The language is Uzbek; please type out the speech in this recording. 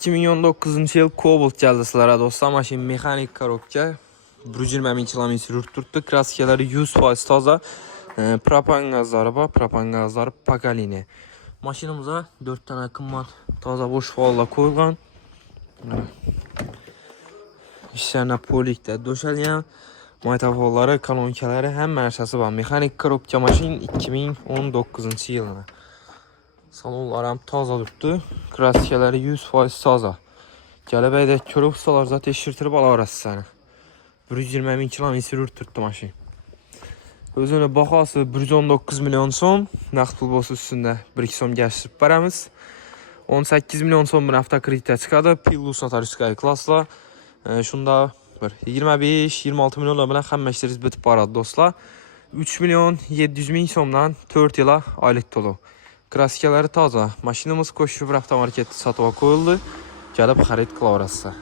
2019 yıl Cobalt geldi sizlere dostlar. Maşin mexanik korobka. 120 km yürüttü. Kraskaları 100% toza. Propan gazları var. Propan gazları Pakalini. Maşinimize 4 tane kımmat toza boş valla koyulgan. İşlerine polikte döşelgen. Maytafolları, kanonkaları hem mersası var. Mexanik korobka maşin 2019 yılına. Salonlarım taza durdu. Kraskaları 100% taza. Gəlibəydə körük ustalar zaten eşirtirib alarası səni. 120 km yürüttü maşın. Özünə baxası 119 milyon son. Naqd pul bosu üstündə 1-2 son gəşirib baramiz. 18 milyon son bir hafta kreditə çıxadı. Pillus Notariskaya klasla. Şunda 25-26 milyonla bilən xəmməkləriniz bitib baradı dostlar. 3 milyon 700 min somdan 4 yıla aylık dolu. Kraskaları taza. Maşinimiz koşu bir avtomarketdə satıva koyuldu. Gəlib xarid qılavrası.